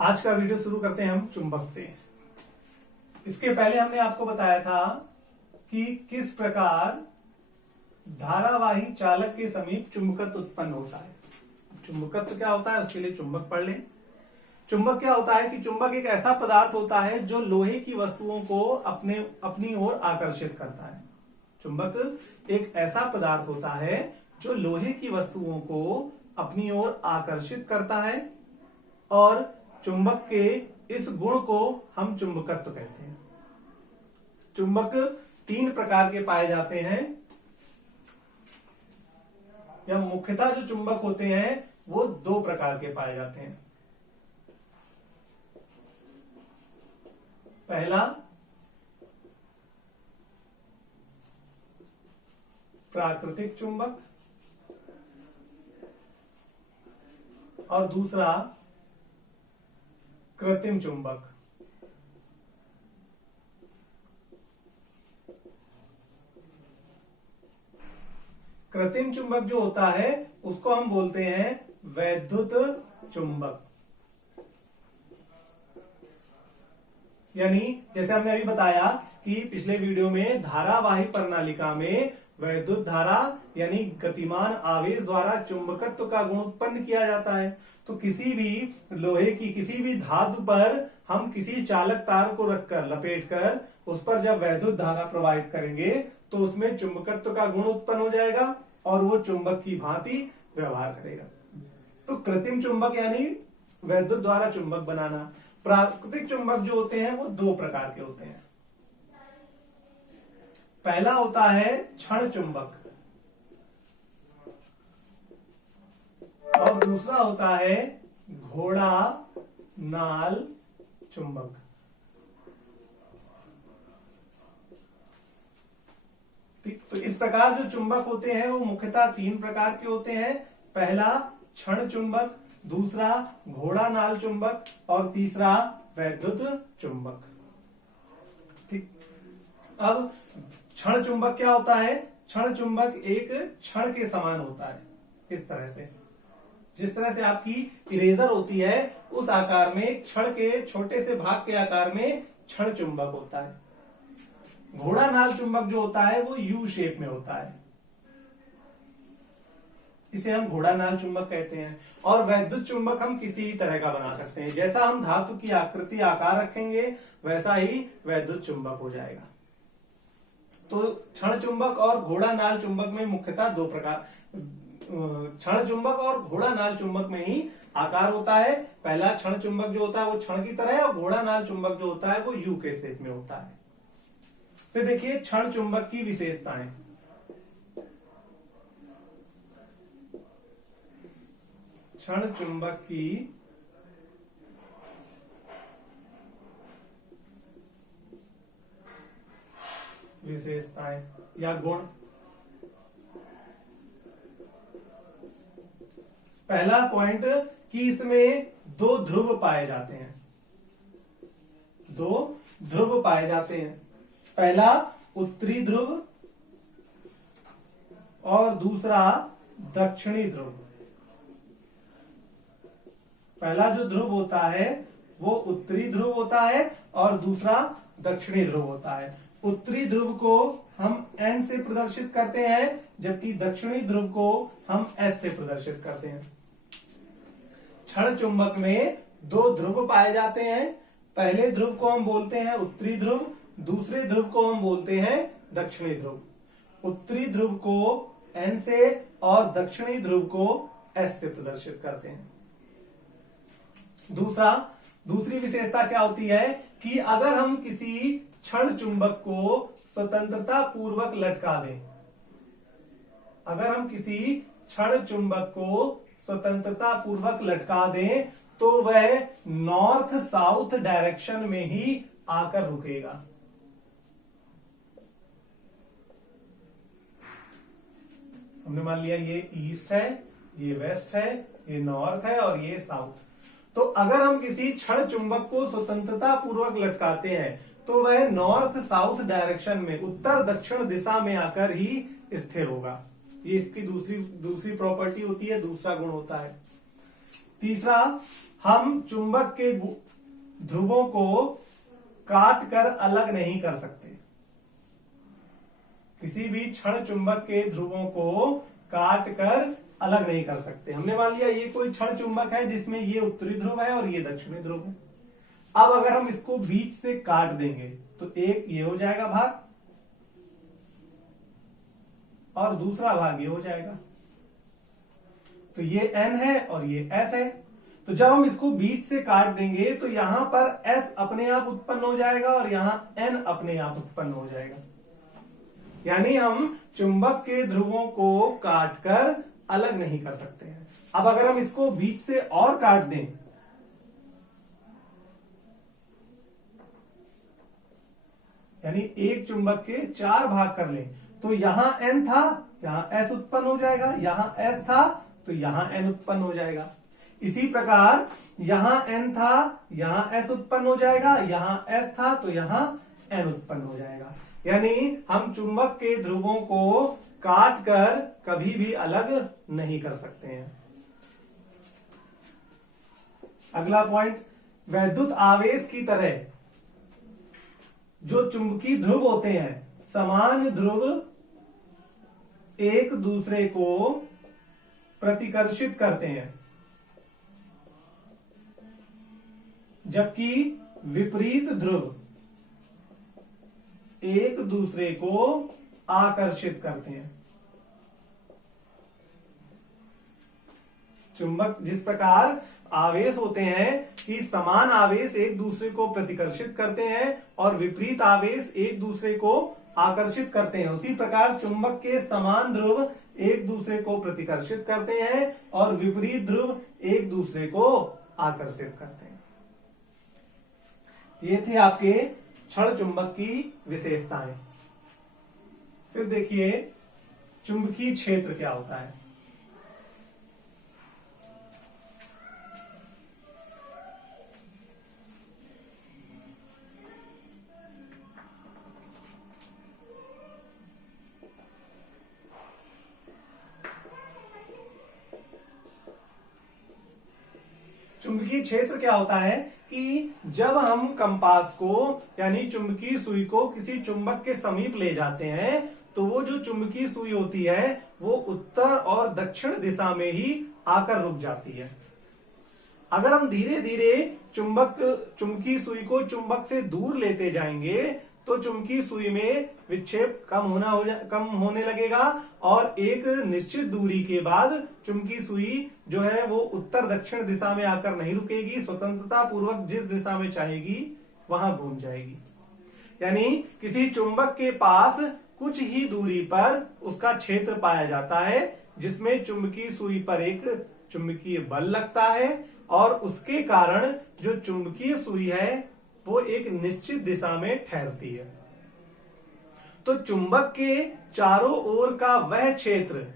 आज का वीडियो शुरू करते हैं हम चुंबक से। इसके पहले हमने आपको बताया था कि किस प्रकार धारावाही चालक के समीप चुंबकत्व उत्पन्न होता है। चुंबकत्व क्या होता है उसके लिए चुंबक पढ़ लें। चुंबक क्या होता है कि चुंबक एक ऐसा पदार्थ होता है जो लोहे की वस्तुओं को अपनी ओर आकर्षित करता है। चुंबक एक ऐसा पदार्थ होता है जो लोहे की वस्तुओं को अपनी ओर आकर्षित करता है और चुंबक के इस गुण को हम चुंबकत्व कहते हैं। चुंबक तीन प्रकार के पाए जाते हैं, या मुख्यतः जो चुंबक होते हैं वो दो प्रकार के पाए जाते हैं। पहला प्राकृतिक चुंबक और दूसरा कृत्रिम चुंबक। कृत्रिम चुंबक जो होता है उसको हम बोलते हैं वैद्युत चुंबक। यानी जैसे हमने अभी बताया कि पिछले वीडियो में धारावाही प्रणालिका में वैद्युत धारा यानी गतिमान आवेश द्वारा चुंबकत्व का गुण उत्पन्न किया जाता है। तो किसी भी लोहे की किसी भी धातु पर हम किसी चालक तार को रखकर लपेटकर उस पर जब वैद्युत धारा प्रवाहित करेंगे तो उसमें चुंबकत्व का गुण उत्पन्न हो जाएगा और वो चुंबक की भांति व्यवहार करेगा। तो कृत्रिम चुंबक यानी वैद्युत द्वारा चुंबक बनाना। प्राकृतिक चुंबक जो होते हैं वो दो प्रकार के होते हैं। पहला होता है क्षण चुंबक और दूसरा होता है घोड़ा नाल चुंबक। ठीक, तो इस प्रकार जो चुंबक होते हैं वो मुख्यतः तीन प्रकार के होते हैं। पहला क्षण चुंबक, दूसरा घोड़ा नाल चुंबक और तीसरा वैद्युत चुंबक। ठीक, अब क्षण चुंबक क्या होता है? क्षण चुंबक एक क्षण के समान होता है। इस तरह से जिस तरह से आपकी इरेजर होती है उस आकार में क्षण के छोटे से भाग के आकार में क्षण चुंबक होता है। घोड़ा नाल चुंबक जो होता है वो यू शेप में होता है, इसे हम घोड़ा नाल चुंबक कहते हैं। और वैद्युत चुंबक हम किसी भी तरह का बना सकते हैं। जैसा हम धातु की आकृति आकार रखेंगे वैसा ही वैद्युत चुंबक हो जाएगा। तो क्षण चुंबक और घोड़ा नाल चुंबक में मुख्यतः दो प्रकार, क्षण चुंबक और घोड़ा नाल चुंबक में ही आकार होता है। पहला क्षण चुंबक जो होता है वो क्षण की तरह है और घोड़ा नाल चुंबक जो होता है वो यू के शेप में होता है। फिर देखिए क्षण चुंबक की विशेषताएं। क्षण चुंबक की विशेषताएं या गुण। पहला पॉइंट कि इसमें दो ध्रुव पाए जाते हैं। दो ध्रुव पाए जाते हैं। पहला उत्तरी ध्रुव और दूसरा दक्षिणी ध्रुव। पहला जो ध्रुव होता है वो उत्तरी ध्रुव होता है और दूसरा दक्षिणी ध्रुव होता है। उत्तरी ध्रुव को हम N से प्रदर्शित करते हैं जबकि दक्षिणी ध्रुव को हम S से प्रदर्शित करते हैं। क्षण चुंबक में दो ध्रुव पाए जाते हैं। पहले ध्रुव को हम बोलते हैं उत्तरी ध्रुव, दूसरे ध्रुव को हम बोलते हैं दक्षिणी ध्रुव। उत्तरी ध्रुव को N से और दक्षिणी ध्रुव को S से प्रदर्शित करते हैं। दूसरी विशेषता क्या होती है कि अगर हम किसी क्षण चुंबक को स्वतंत्रता पूर्वक लटका दें, अगर हम किसी क्षण चुंबक को स्वतंत्रता पूर्वक लटका दें तो वह नॉर्थ साउथ डायरेक्शन में ही आकर रुकेगा। हमने मान लिया ये ईस्ट है, ये वेस्ट है, ये नॉर्थ है और ये साउथ। तो अगर हम किसी क्षण चुंबक को स्वतंत्रता पूर्वक लटकाते हैं तो वह नॉर्थ साउथ डायरेक्शन में उत्तर दक्षिण दिशा में आकर ही स्थिर होगा। ये इसकी दूसरी प्रॉपर्टी होती है, दूसरा गुण होता है। तीसरा, हम चुंबक के ध्रुवों को काट कर अलग नहीं कर सकते। किसी भी क्षण चुंबक के ध्रुवों को काट कर अलग नहीं कर सकते। हमने मान लिया ये कोई क्षण चुंबक है जिसमें ये उत्तरी ध्रुव है और ये दक्षिणी ध्रुव है। अब अगर हम इसको बीच से काट देंगे तो एक ये हो जाएगा भाग और दूसरा भाग ये हो जाएगा। तो ये N है और ये S है। तो जब हम इसको बीच से काट देंगे तो यहां पर S अपने आप उत्पन्न हो जाएगा और यहां N अपने आप उत्पन्न हो जाएगा। यानी हम चुंबक के ध्रुवों को काटकर अलग नहीं कर सकते हैं। अब अगर हम इसको बीच से और काट दें यानी एक चुंबक के 4 भाग कर लें तो यहां N था, यहां S उत्पन्न हो जाएगा, यहां S था तो यहां N उत्पन्न हो जाएगा। इसी प्रकार यहां N था, यहां S उत्पन्न हो जाएगा, यहां S था तो यहां N उत्पन्न हो जाएगा। यानी हम चुंबक के ध्रुवों को काट कर कभी भी अलग नहीं कर सकते हैं। अगला पॉइंट, वैद्युत आवेश की तरह जो चुंबकीय ध्रुव होते हैं, समान ध्रुव एक दूसरे को प्रतिकर्षित करते हैं, जबकि विपरीत ध्रुव एक दूसरे को आकर्षित करते हैं। चुंबक जिस प्रकार आवेश होते हैं कि समान आवेश एक दूसरे को प्रतिकर्षित करते हैं और विपरीत आवेश एक दूसरे को आकर्षित करते हैं, उसी प्रकार चुंबक के समान ध्रुव एक दूसरे को प्रतिकर्षित करते हैं और विपरीत ध्रुव एक दूसरे को आकर्षित करते हैं। ये थे आपके क्षण चुंबक की विशेषताएं। फिर देखिए चुंबकीय क्षेत्र क्या होता है। चुंबकीय क्षेत्र क्या होता है कि जब हम कंपास को यानी चुंबकीय सुई को किसी चुंबक के समीप ले जाते हैं तो वो जो चुंबकीय सुई होती है वो उत्तर और दक्षिण दिशा में ही आकर रुक जाती है। अगर हम धीरे धीरे चुंबकीय सुई को चुंबक से दूर लेते जाएंगे तो चुंबकीय सुई में विक्षेप कम होने लगेगा और एक निश्चित दूरी के बाद चुंबकीय सुई जो है वो उत्तर दक्षिण दिशा में आकर नहीं रुकेगी, स्वतंत्रता पूर्वक जिस दिशा में चाहेगी वहां घूम जाएगी। यानी किसी चुंबक के पास कुछ ही दूरी पर उसका क्षेत्र पाया जाता है जिसमें चुंबकीय सुई पर एक चुंबकीय बल लगता है और उसके कारण जो चुंबकीय सुई है वो एक निश्चित दिशा में ठहरती है। तो चुंबक के चारों ओर का वह क्षेत्र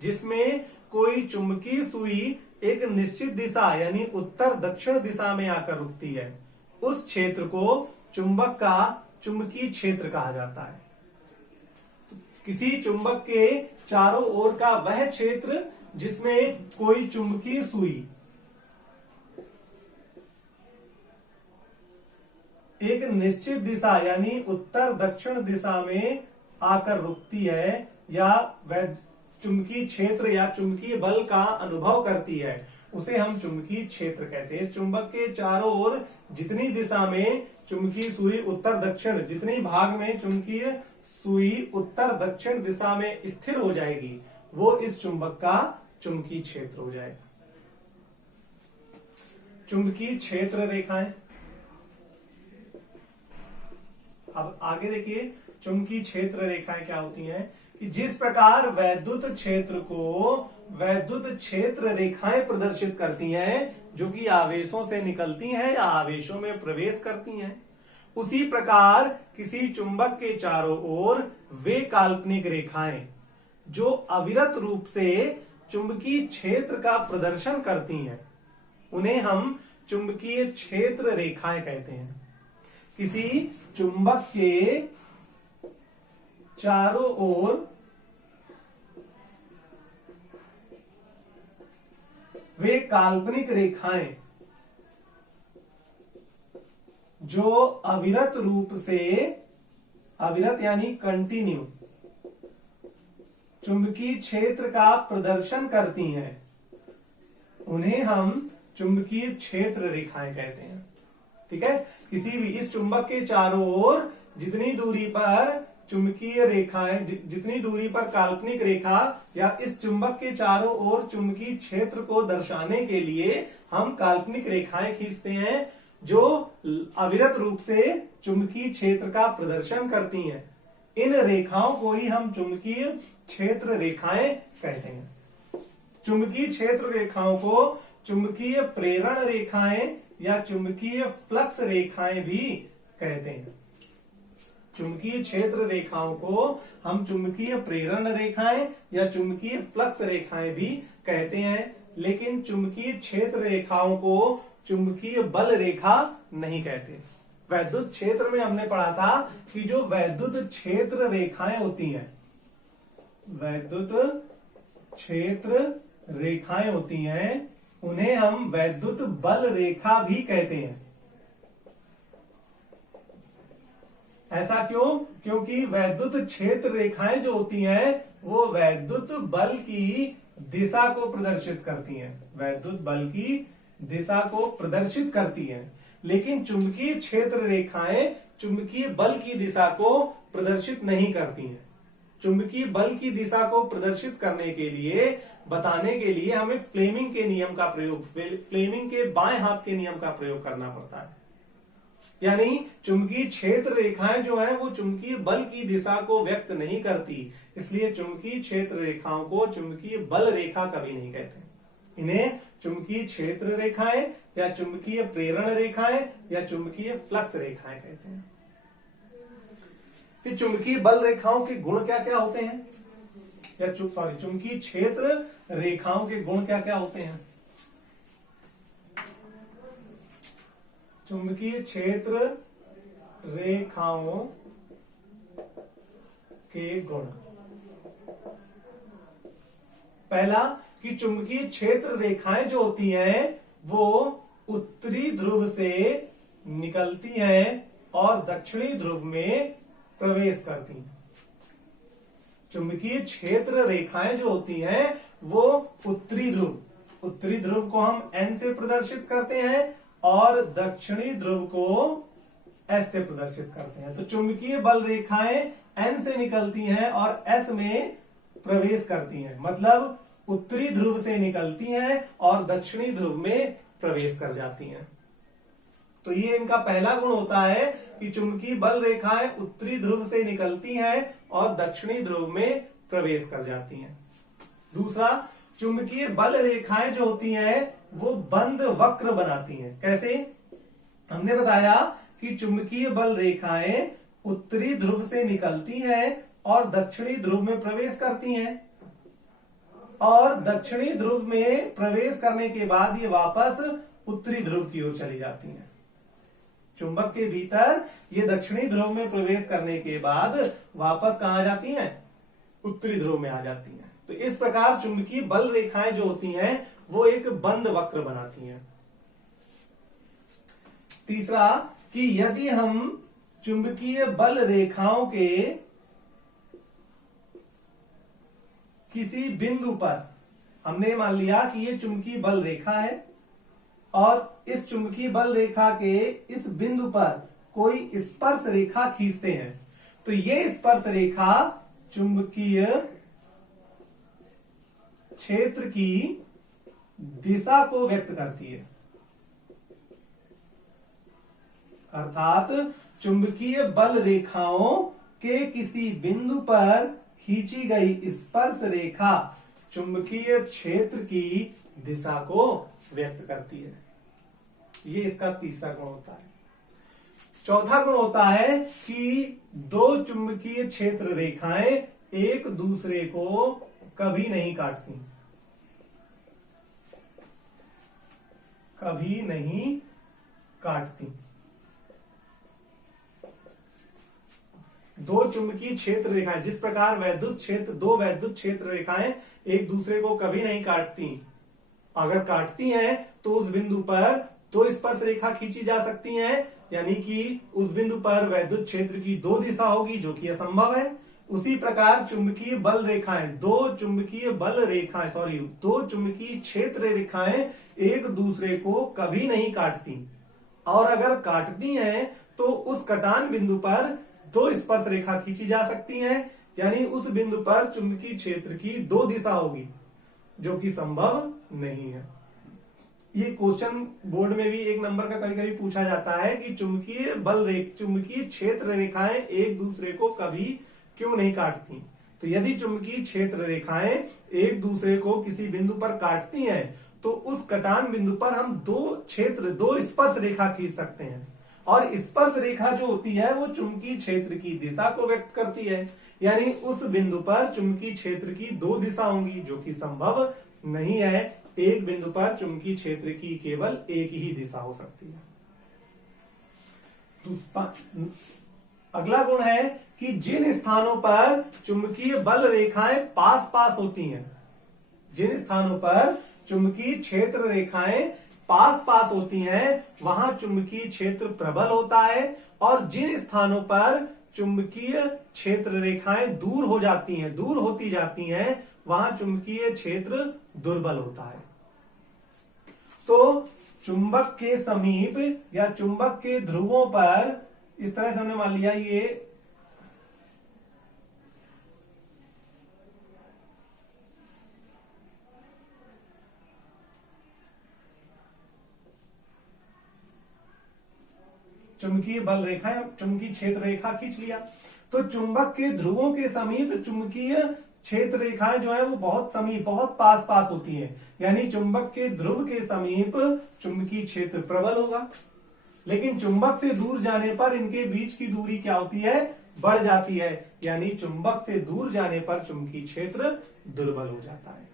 जिसमें कोई चुंबकीय सुई एक निश्चित दिशा यानी उत्तर दक्षिण दिशा में आकर रुकती है, उस क्षेत्र को चुंबक का चुंबकीय क्षेत्र कहा जाता है। किसी चुंबक के चारों ओर का वह क्षेत्र जिसमें कोई चुंबकीय सुई एक निश्चित दिशा यानी उत्तर दक्षिण दिशा में आकर रुकती है या वह चुंबकीय क्षेत्र या चुंबकीय बल का अनुभव करती है, उसे हम चुंबकीय क्षेत्र कहते हैं। चुंबक के चारों ओर जितनी दिशा में चुंबकीय सुई उत्तर दक्षिण, जितनी भाग में चुंबकीय सुई उत्तर दक्षिण दिशा में स्थिर हो जाएगी वो इस चुंबक का चुंबकीय क्षेत्र हो जाएगा। चुंबकीय क्षेत्र रेखाएं। अब आगे देखिए चुंबकीय क्षेत्र रेखाएं क्या होती हैं कि जिस प्रकार वैद्युत क्षेत्र को वैद्युत क्षेत्र रेखाएं प्रदर्शित करती हैं जो कि आवेशों से निकलती हैं या आवेशों में प्रवेश करती हैं, उसी प्रकार किसी चुंबक के चारों ओर वे काल्पनिक रेखाएं जो अविरत रूप से चुंबकीय क्षेत्र का प्रदर्शन करती हैं उन्हें हम चुंबकीय क्षेत्र रेखाएं कहते हैं। किसी चुंबक के चारों ओर वे काल्पनिक रेखाएं जो अविरत रूप से, अविरत यानी कंटिन्यू, चुंबकीय क्षेत्र का प्रदर्शन करती हैं, उन्हें हम चुंबकीय क्षेत्र रेखाएं कहते हैं। ठीक है, किसी भी इस चुंबक के चारों ओर जितनी दूरी पर चुंबकीय रेखाएं, जितनी दूरी पर काल्पनिक रेखा या इस चुंबक के चारों ओर चुंबकीय क्षेत्र को दर्शाने के लिए हम काल्पनिक रेखाएं खींचते हैं जो अविरत रूप से चुंबकीय क्षेत्र का प्रदर्शन करती हैं। इन रेखाओं को ही हम चुंबकीय क्षेत्र रेखाएं कहते हैं। चुंबकीय क्षेत्र रेखाओं को चुंबकीय प्रेरण रेखाएं या चुंबकीय फ्लक्स रेखाएं भी कहते हैं। चुंबकीय क्षेत्र रेखाओं को हम चुंबकीय प्रेरण रेखाएं या चुंबकीय फ्लक्स रेखाएं भी कहते हैं, लेकिन चुंबकीय क्षेत्र रेखाओं को चुंबकीय बल रेखा नहीं कहते। वैद्युत क्षेत्र में हमने पढ़ा था कि जो वैद्युत क्षेत्र रेखाएं होती हैं, वैद्युत क्षेत्र रेखाएं होती हैं, उन्हें हम वैद्युत बल रेखा भी कहते हैं। ऐसा क्यों? क्योंकि वैद्युत क्षेत्र रेखाएं जो होती हैं वो वैद्युत बल की दिशा को प्रदर्शित करती हैं, वैद्युत बल की दिशा को प्रदर्शित करती हैं, लेकिन चुंबकीय क्षेत्र रेखाएं चुंबकीय बल की दिशा को प्रदर्शित नहीं करती हैं। चुंबकीय बल की दिशा को प्रदर्शित करने के लिए, बताने के लिए हमें फ्लेमिंग के नियम का प्रयोग, फ्लेमिंग के बाएं हाथ के नियम का प्रयोग करना पड़ता है। यानी चुंबकीय क्षेत्र रेखाएं जो है वो चुंबकीय बल की दिशा को व्यक्त नहीं करती, इसलिए चुंबकीय क्षेत्र रेखाओं को चुंबकीय बल रेखा कभी नहीं कहते। इन्हें चुंबकीय क्षेत्र रेखाएं या चुंबकीय प्रेरण रेखाएं या चुंबकीय फ्लक्स रेखाएं कहते हैं। फिर चुंबकीय बल रेखाओं के गुण क्या क्या होते हैं, या चुंबकीय क्षेत्र रेखाओं के गुण क्या क्या होते हैं? चुंबकीय क्षेत्र रेखाओं के गुण, पहला कि चुंबकीय क्षेत्र रेखाएं जो होती हैं वो उत्तरी ध्रुव से निकलती हैं और दक्षिणी ध्रुव में प्रवेश करती हैं। चुंबकीय क्षेत्र रेखाएं जो होती हैं वो उत्तरी ध्रुव को हम N से प्रदर्शित करते हैं और दक्षिणी ध्रुव को S से प्रदर्शित करते हैं। तो चुंबकीय बल रेखाएं N से निकलती हैं और S में प्रवेश करती हैं, मतलब उत्तरी ध्रुव से निकलती हैं और दक्षिणी ध्रुव में प्रवेश कर जाती हैं। तो ये इनका पहला गुण होता है कि चुंबकीय बल रेखाएं उत्तरी ध्रुव से निकलती हैं और दक्षिणी ध्रुव में प्रवेश कर जाती हैं। दूसरा, चुंबकीय बल रेखाएं जो होती हैं वो बंद वक्र बनाती हैं। कैसे? हमने बताया कि चुंबकीय बल रेखाएं उत्तरी ध्रुव से निकलती हैं और दक्षिणी ध्रुव में प्रवेश करती हैं, और दक्षिणी ध्रुव में प्रवेश करने के बाद ये वापस उत्तरी ध्रुव की ओर चली जाती हैं। चुंबक के भीतर ये दक्षिणी ध्रुव में प्रवेश करने के बाद वापस कहां आ जाती हैं? उत्तरी ध्रुव में आ जाती हैं। तो इस प्रकार चुंबकीय बल रेखाएं जो होती हैं वो एक बंद वक्र बनाती हैं। तीसरा, कि यदि हम चुंबकीय बल रेखाओं के किसी बिंदु पर, हमने मान लिया कि ये चुंबकीय बल रेखा है और इस चुंबकीय बल रेखा के इस बिंदु पर कोई स्पर्श रेखा खींचते हैं, तो ये स्पर्श रेखा चुंबकीय क्षेत्र की दिशा को व्यक्त करती है। अर्थात चुंबकीय बल रेखाओं के किसी बिंदु पर खींची गई स्पर्श रेखा चुंबकीय क्षेत्र की दिशा को व्यक्त करती है। ये इसका तीसरा गुण होता है। चौथा गुण होता है कि दो चुंबकीय क्षेत्र रेखाएं एक दूसरे को कभी नहीं काटती, कभी नहीं काटती। दो चुंबकीय क्षेत्र रेखाएं, जिस प्रकार दो वैद्युत क्षेत्र रेखाएं एक दूसरे को कभी नहीं काटती, अगर काटती हैं तो उस बिंदु पर दो स्पर्श रेखा खींची जा सकती हैं, यानी कि उस बिंदु पर वैद्युत क्षेत्र की दो दिशा होगी, जो कि असंभव है। उसी प्रकार चुंबकीय बल रेखाएं, दो चुंबकीय क्षेत्र रेखाएं एक दूसरे को कभी नहीं काटती, और अगर काटती हैं तो उस कटान बिंदु पर दो स्पर्श रेखा खींची जा सकती हैं, यानी उस बिंदु पर चुंबकीय क्षेत्र की दो दिशा होगी, जो कि संभव नहीं है। ये क्वेश्चन बोर्ड में भी एक नंबर का कभी कभी पूछा जाता है कि चुंबकीय क्षेत्र रेखाएं एक दूसरे को कभी क्यों नहीं काटती। तो यदि चुंबकीय क्षेत्र रेखाएं एक दूसरे को किसी बिंदु पर काटती हैं, तो उस कटान बिंदु पर हम दो स्पर्श रेखा खींच सकते हैं, और स्पर्श रेखा जो होती है वो चुंबकीय क्षेत्र की दिशा को व्यक्त करती है, यानी उस बिंदु पर चुंबकीय क्षेत्र की दो दिशा होंगी, जो कि संभव नहीं है। एक बिंदु पर चुंबकीय क्षेत्र की केवल एक ही दिशा हो सकती है। अगला गुण है कि जिन स्थानों पर चुंबकीय बल रेखाएं पास पास होती हैं, जिन स्थानों पर चुंबकीय क्षेत्र रेखाएं पास पास होती हैं, वहां चुंबकीय क्षेत्र प्रबल होता है, और जिन स्थानों पर चुंबकीय क्षेत्र रेखाएं दूर होती जाती हैं, वहां चुंबकीय क्षेत्र दुर्बल होता है। तो चुंबक के समीप या चुंबक के ध्रुवों पर इस तरह से हमने मान लिया, ये चुंबकीय बल रेखा या चुंबकीय क्षेत्र रेखा खींच लिया। तो चुंबक के ध्रुवों के समीप चुंबकीय क्षेत्र रेखाएं जो है वो बहुत पास पास होती हैं, यानी चुंबक के ध्रुव के समीप चुंबकीय क्षेत्र प्रबल होगा। लेकिन चुंबक से दूर जाने पर इनके बीच की दूरी क्या होती है, बढ़ जाती है, यानी चुंबक से दूर जाने पर चुंबकीय क्षेत्र दुर्बल हो जाता है।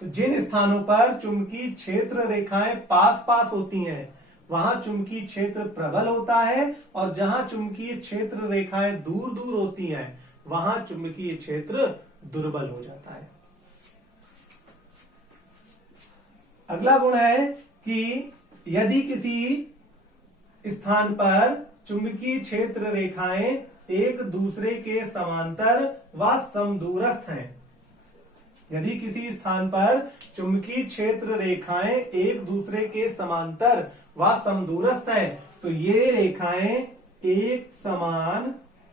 तो जिन स्थानों पर चुंबकीय क्षेत्र रेखाएं पास पास होती हैं, वहां चुंबकीय क्षेत्र प्रबल होता है, और जहां चुंबकीय क्षेत्र रेखाएं दूर दूर होती हैं, वहां चुंबकीय क्षेत्र दुर्बल हो जाता है। अगला गुण है कि यदि किसी स्थान पर चुंबकीय क्षेत्र रेखाएं एक दूसरे के समांतर व समदूरस्थ हैं, यदि किसी स्थान पर चुंबकीय क्षेत्र रेखाएं एक दूसरे के समांतर व समदूरस्थ हैं, तो ये रेखाएं एक समान